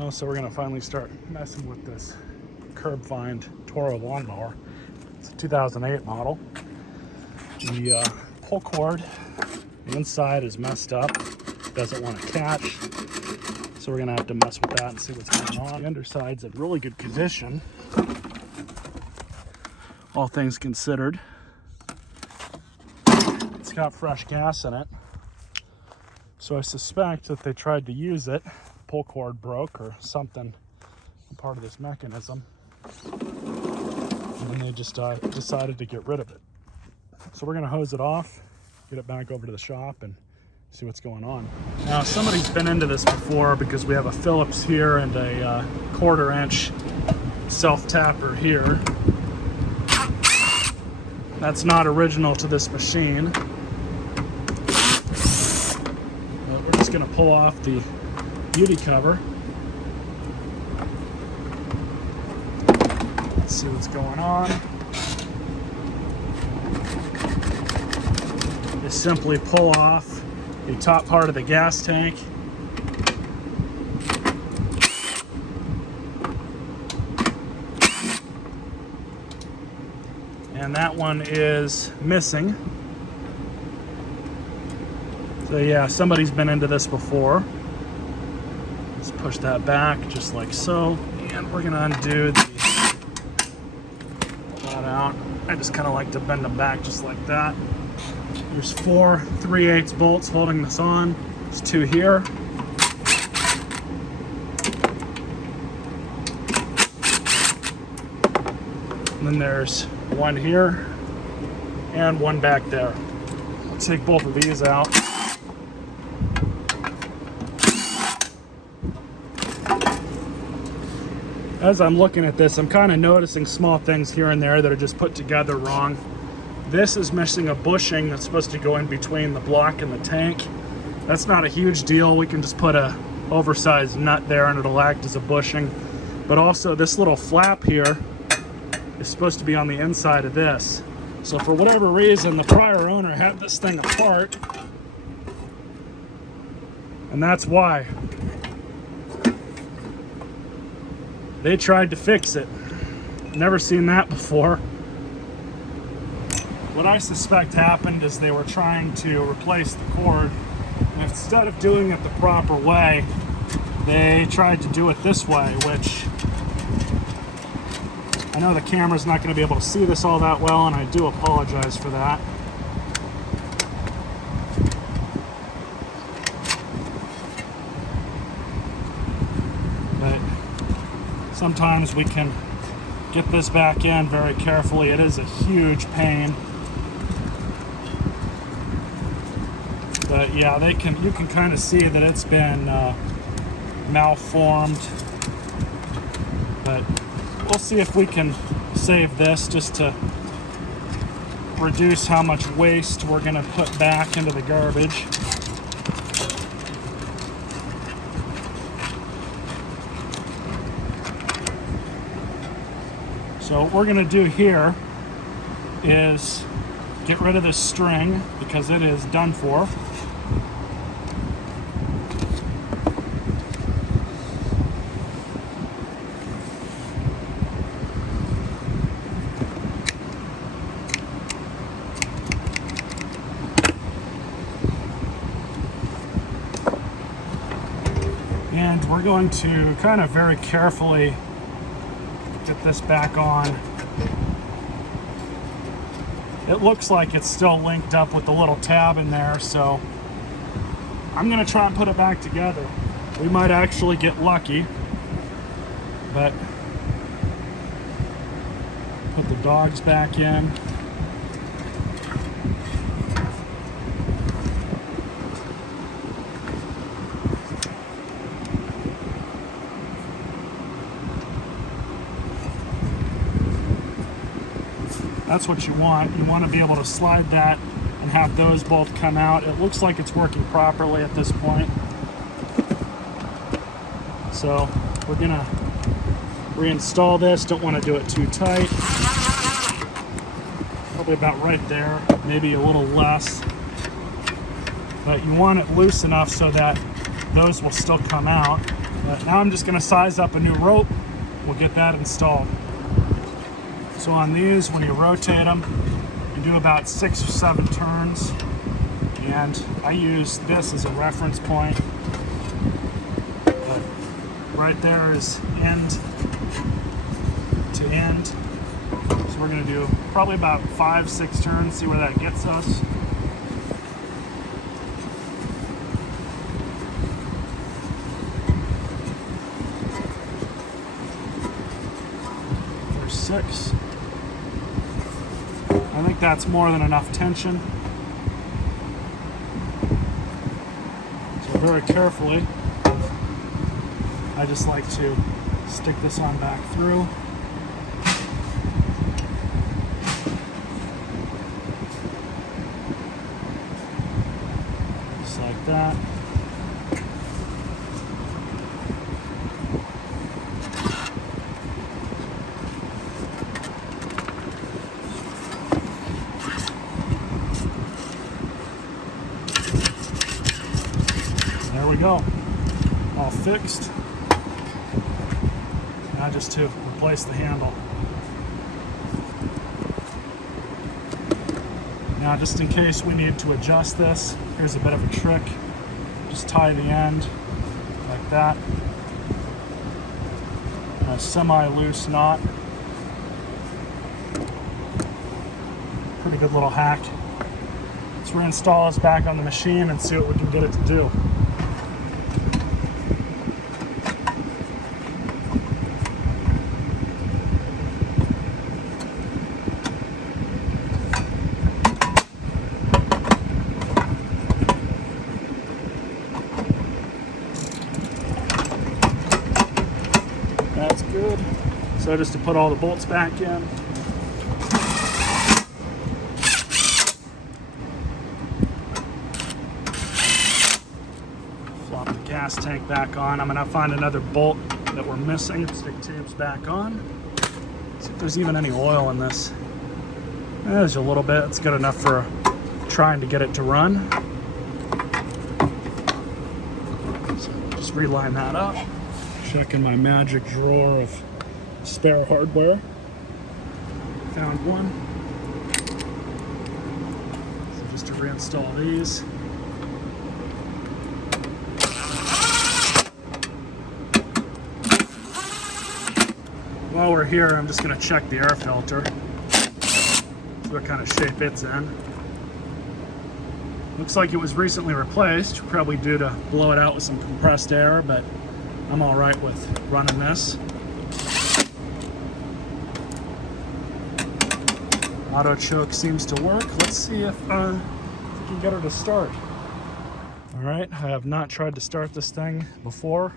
Well, so we're gonna finally start messing with this Curb Find Toro lawnmower. It's a 2008 model. The pull cord, the inside is messed up, doesn't want to catch, so we're gonna have to mess with that and see what's going on. The underside's in really good condition, all things considered. It's got fresh gas in it, so I suspect that they tried to use it, pull cord broke or something, part of this mechanism, and they just decided to get rid of it. So we're gonna hose it off, get it back over to the shop and see what's going on. Now somebody's been into this before because we have a Phillips here and a 1/4 inch self-tapper here. That's not original to this machine. But we're just gonna pull off the beauty cover. Let's see what's going on. Just simply pull off the top part of the gas tank. And that one is missing. So yeah, somebody's been into this before. Let's push that back just like so. And we're gonna undo that out. I just kind of like to bend them back just like that. There's 4 3/8 bolts holding this on. There's 2 here. And then there's 1 here and 1 back there. I'll take both of these out. As I'm looking at this, I'm kind of noticing small things here and there that are just put together wrong. This is missing a bushing that's supposed to go in between the block and the tank. That's not a huge deal. We can just put a oversized nut there and it'll act as a bushing. But also this little flap here is supposed to be on the inside of this. So for whatever reason, the prior owner had this thing apart, and that's why. They tried to fix it. Never seen that before. What I suspect happened is they were trying to replace the cord, and instead of doing it the proper way, they tried to do it this way, which I know the camera's not going to be able to see this all that well, and I do apologize for that. But sometimes we can get this back in very carefully. It is a huge pain. But yeah, you can kind of see that it's been malformed. But we'll see if we can save this just to reduce how much waste we're going to put back into the garbage. So what we're going to do here is get rid of this string because it is done for. And we're going to kind of very carefully get this back on. It looks like it's still linked up with the little tab in there, so I'm going to try and put it back together. We might actually get lucky, but put the dogs back in. That's what you want. You want to be able to slide that and have those both come out. It looks like it's working properly at this point. So we're gonna reinstall this. Don't want to do it too tight. Probably about right there, maybe a little less. But you want it loose enough so that those will still come out. But now I'm just going to size up a new rope. We'll get that installed. So on these, when you rotate them, you do about 6 or 7 turns. And I use this as a reference point. But right there is end to end. So we're going to do probably about 5-6 turns, see where that gets us. There's 6. I think that's more than enough tension. So very carefully, I just like to stick this on back through. Just like that. There we go, all fixed. Now just to replace the handle. Now just in case we need to adjust this, here's a bit of a trick. Just tie the end like that. A semi-loose knot. Pretty good little hack. Let's reinstall this back on the machine and see what we can get it to do. That's good. So just to put all the bolts back in. Flop the gas tank back on. I'm gonna find another bolt that we're missing. Stick tubes back on. See if there's even any oil in this. There's a little bit. It's good enough for trying to get it to run. So just reline that up. Checking my magic drawer of spare hardware. Found one. So just to reinstall these. While we're here, I'm just going to check the air filter. See what kind of shape it's in. Looks like it was recently replaced, probably due to blow it out with some compressed air, but I'm all right with running this. AutoChoke seems to work. Let's see if we can get her to start. All right, I have not tried to start this thing before,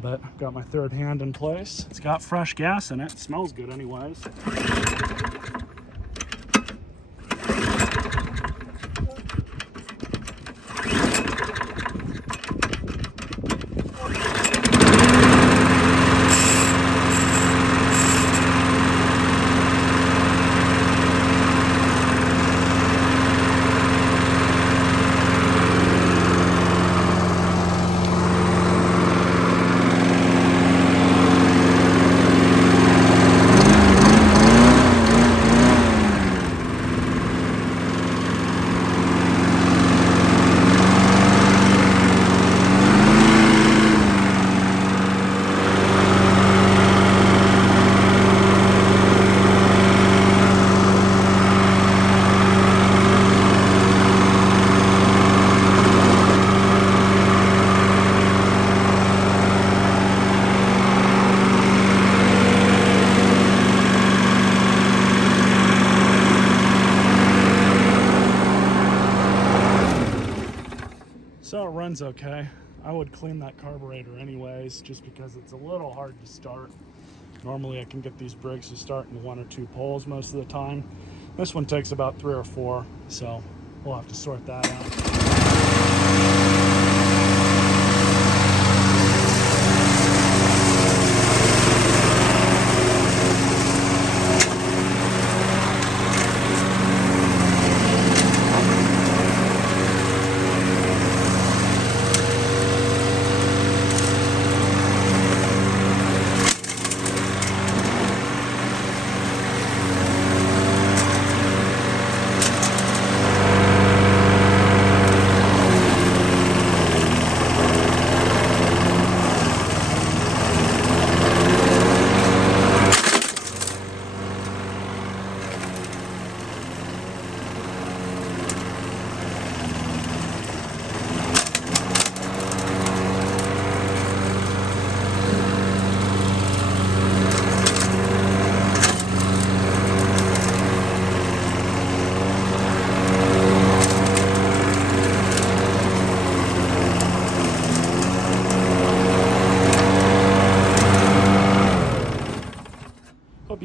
but I've got my third hand in place. It's got fresh gas in it. It smells good anyways. So it runs okay. I would clean that carburetor anyways, just because it's a little hard to start. Normally I can get these Briggs to start in 1 or 2 pulls most of the time. This one takes about 3 or 4, so we'll have to sort that out.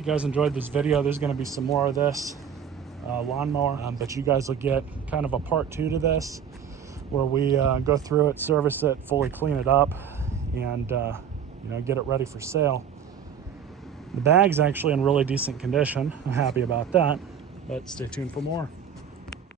guys enjoyed this video. There's going to be some more of this lawnmower, but you guys will get kind of a part 2 to this, where we go through it, service it, fully clean it up, and you know, get it ready for sale. The bag's actually in really decent condition. I'm happy about that, but stay tuned for more.